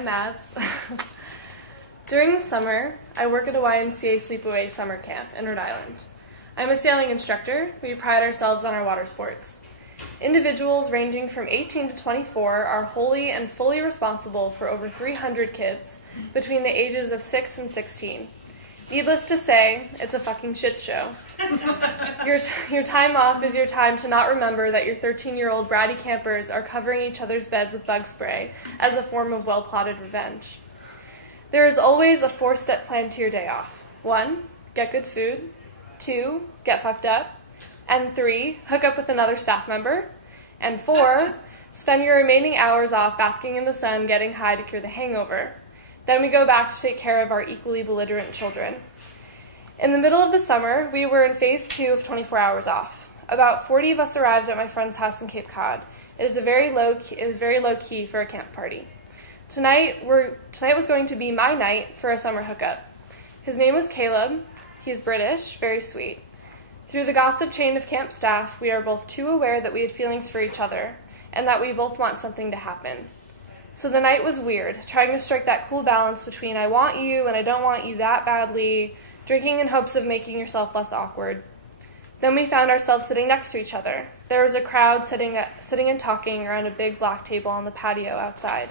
I'm Mads. During the summer, I work at a YMCA sleepaway summer camp in Rhode Island. I'm a sailing instructor. We pride ourselves on our water sports. Individuals ranging from 18 to 24 are wholly and fully responsible for over 300 kids between the ages of 6 and 16. Needless to say, it's a fucking shit show. Your time off is your time to not remember that your 13-year-old bratty campers are covering each other's beds with bug spray as a form of well-plotted revenge. There is always a 4-step plan to your day off. 1, get good food. 2, get fucked up. And 3, hook up with another staff member. And 4, spend your remaining hours off basking in the sun, getting high to cure the hangover. Then we go back to take care of our equally belligerent children. In the middle of the summer, we were in phase 2 of 24 hours off. About 40 of us arrived at my friend's house in Cape Cod. It was very low key for a camp party. Tonight was going to be my night for a summer hookup. His name was Caleb. He's British, very sweet. Through the gossip chain of camp staff, we are both too aware that we had feelings for each other, and that we both want something to happen. So the night was weird, trying to strike that cool balance between I want you and I don't want you that badly, drinking in hopes of making yourself less awkward. Then we found ourselves sitting next to each other. There was a crowd sitting and talking around a big black table on the patio outside.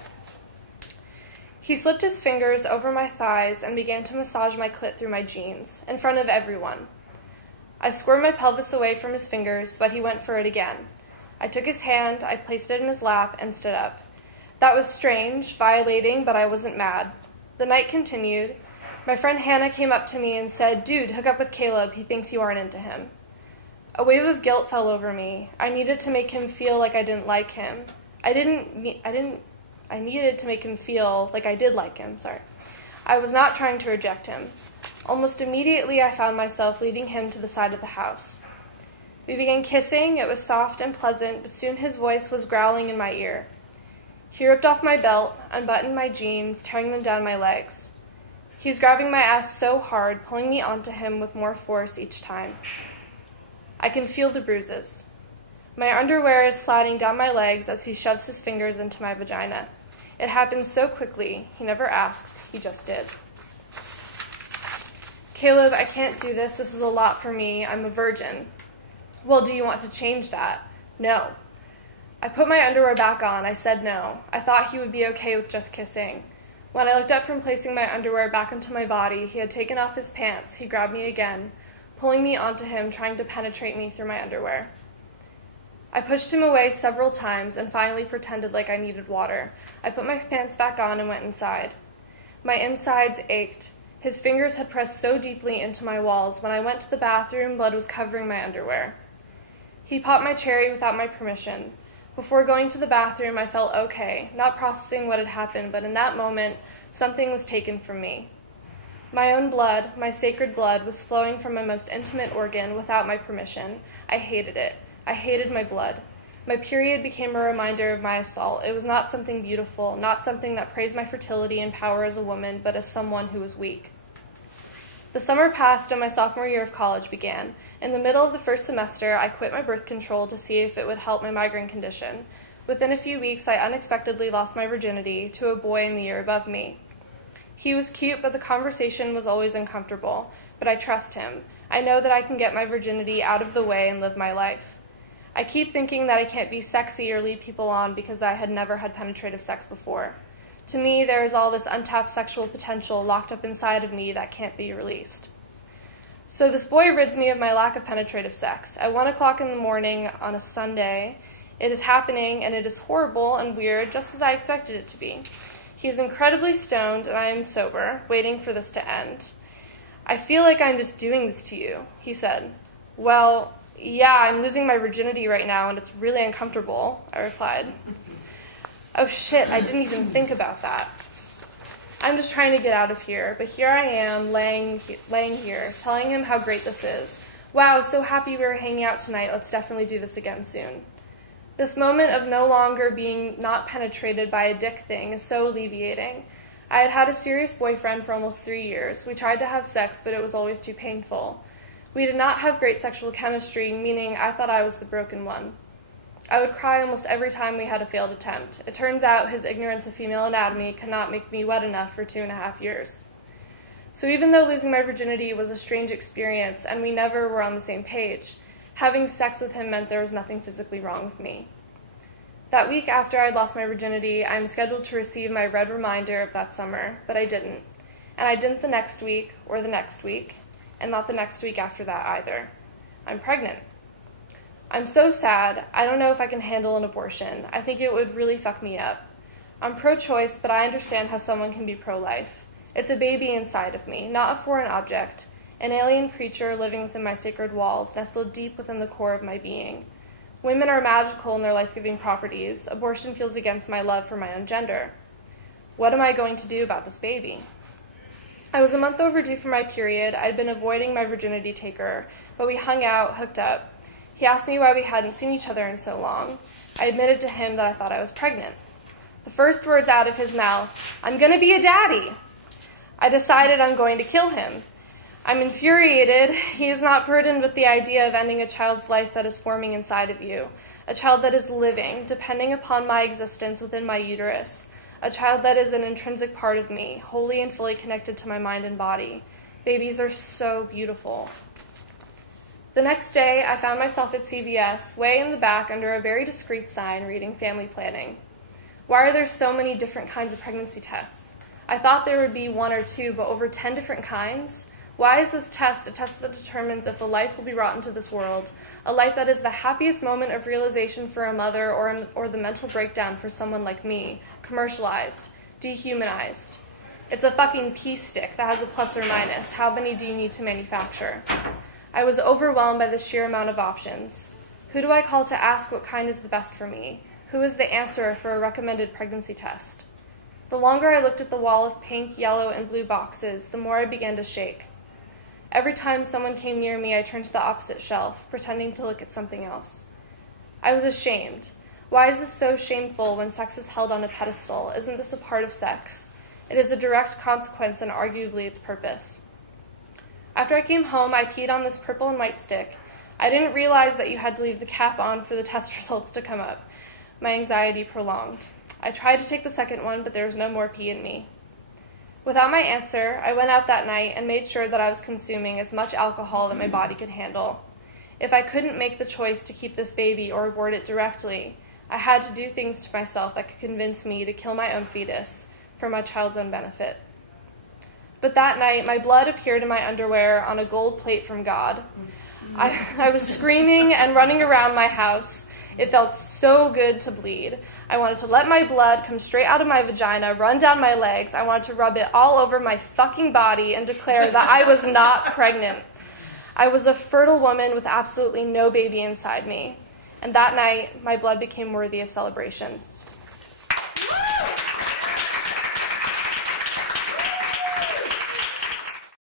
He slipped his fingers over my thighs and began to massage my clit through my jeans, in front of everyone. I squirmed my pelvis away from his fingers, but he went for it again. I took his hand, I placed it in his lap, and stood up. That was strange, violating, but I wasn't mad. The night continued. My friend Hannah came up to me and said, "Dude, hook up with Caleb. He thinks you aren't into him." A wave of guilt fell over me. I needed to make him feel like I didn't like him. I needed to make him feel like I did like him, sorry. I was not trying to reject him. Almost immediately, I found myself leading him to the side of the house. We began kissing. It was soft and pleasant, but soon his voice was growling in my ear. He ripped off my belt, unbuttoned my jeans, tearing them down my legs. He was grabbing my ass so hard, pulling me onto him with more force each time. I can feel the bruises. My underwear is sliding down my legs as he shoves his fingers into my vagina. It happened so quickly. He never asked. He just did. "Caleb, I can't do this. This is a lot for me. I'm a virgin." "Well, do you want to change that?" "No." I put my underwear back on. I said no. I thought he would be okay with just kissing. When I looked up from placing my underwear back into my body, he had taken off his pants. He grabbed me again, pulling me onto him, trying to penetrate me through my underwear. I pushed him away several times and finally pretended like I needed water. I put my pants back on and went inside. My insides ached. His fingers had pressed so deeply into my walls. When I went to the bathroom, blood was covering my underwear. He popped my cherry without my permission. Before going to the bathroom, I felt okay, not processing what had happened, but in that moment, something was taken from me. My own blood, my sacred blood, was flowing from my most intimate organ without my permission. I hated it. I hated my blood. My period became a reminder of my assault. It was not something beautiful, not something that praised my fertility and power as a woman, but as someone who was weak. The summer passed and my sophomore year of college began. In the middle of the first semester, I quit my birth control to see if it would help my migraine condition. Within a few weeks, I unexpectedly lost my virginity to a boy in the year above me. He was cute, but the conversation was always uncomfortable. But I trust him. I know that I can get my virginity out of the way and live my life. I keep thinking that I can't be sexy or lead people on because I had never had penetrative sex before. To me, there is all this untapped sexual potential locked up inside of me that can't be released. So this boy rids me of my lack of penetrative sex. At 1 o'clock in the morning on a Sunday, it is happening, and it is horrible and weird, just as I expected it to be. He is incredibly stoned, and I am sober, waiting for this to end. "I feel like I'm just doing this to you," he said. "Well, yeah, I'm losing my virginity right now, and it's really uncomfortable," I replied. "Oh shit, I didn't even think about that. I'm just trying to get out of here, but here I am, laying here, telling him how great this is. Wow, so happy we were hanging out tonight. Let's definitely do this again soon." This moment of no longer being not penetrated by a dick thing is so alleviating. I had had a serious boyfriend for almost 3 years. We tried to have sex, but it was always too painful. We did not have great sexual chemistry, meaning I thought I was the broken one. I would cry almost every time we had a failed attempt. It turns out his ignorance of female anatomy could not make me wet enough for 2.5 years. So even though losing my virginity was a strange experience and we never were on the same page, having sex with him meant there was nothing physically wrong with me. That week after I'd lost my virginity, I am scheduled to receive my red reminder of that summer, but I didn't. And I didn't the next week, or the next week, and not the next week after that either. I'm pregnant. I'm so sad. I don't know if I can handle an abortion. I think it would really fuck me up. I'm pro-choice, but I understand how someone can be pro-life. It's a baby inside of me, not a foreign object, an alien creature living within my sacred walls, nestled deep within the core of my being. Women are magical in their life-giving properties. Abortion feels against my love for my own gender. What am I going to do about this baby? I was a month overdue for my period. I'd been avoiding my virginity taker, but we hung out, hooked up. He asked me why we hadn't seen each other in so long. I admitted to him that I thought I was pregnant. The first words out of his mouth, "I'm going to be a daddy." I decided I'm going to kill him. I'm infuriated. He is not burdened with the idea of ending a child's life that is forming inside of you, a child that is living, depending upon my existence within my uterus, a child that is an intrinsic part of me, wholly and fully connected to my mind and body. Babies are so beautiful. The next day, I found myself at CVS, way in the back under a very discreet sign reading family planning. Why are there so many different kinds of pregnancy tests? I thought there would be 1 or 2, but over 10 different kinds? Why is this test a test that determines if a life will be brought into this world, a life that is the happiest moment of realization for a mother or the mental breakdown for someone like me, commercialized, dehumanized? It's a fucking pea stick that has a plus or minus. How many do you need to manufacture? I was overwhelmed by the sheer amount of options. Who do I call to ask what kind is the best for me? Who is the answerer for a recommended pregnancy test? The longer I looked at the wall of pink, yellow, and blue boxes, the more I began to shake. Every time someone came near me, I turned to the opposite shelf, pretending to look at something else. I was ashamed. Why is this so shameful when sex is held on a pedestal? Isn't this a part of sex? It is a direct consequence and arguably its purpose. After I came home, I peed on this purple and white stick. I didn't realize that you had to leave the cap on for the test results to come up. My anxiety prolonged. I tried to take the second one, but there was no more pee in me. Without my answer, I went out that night and made sure that I was consuming as much alcohol that my body could handle. If I couldn't make the choice to keep this baby or abort it directly, I had to do things to myself that could convince me to kill my own fetus for my child's own benefit. But that night, my blood appeared in my underwear on a gold plate from God. I was screaming and running around my house. It felt so good to bleed. I wanted to let my blood come straight out of my vagina, run down my legs. I wanted to rub it all over my fucking body and declare that I was not pregnant. I was a fertile woman with absolutely no baby inside me. And that night, my blood became worthy of celebration.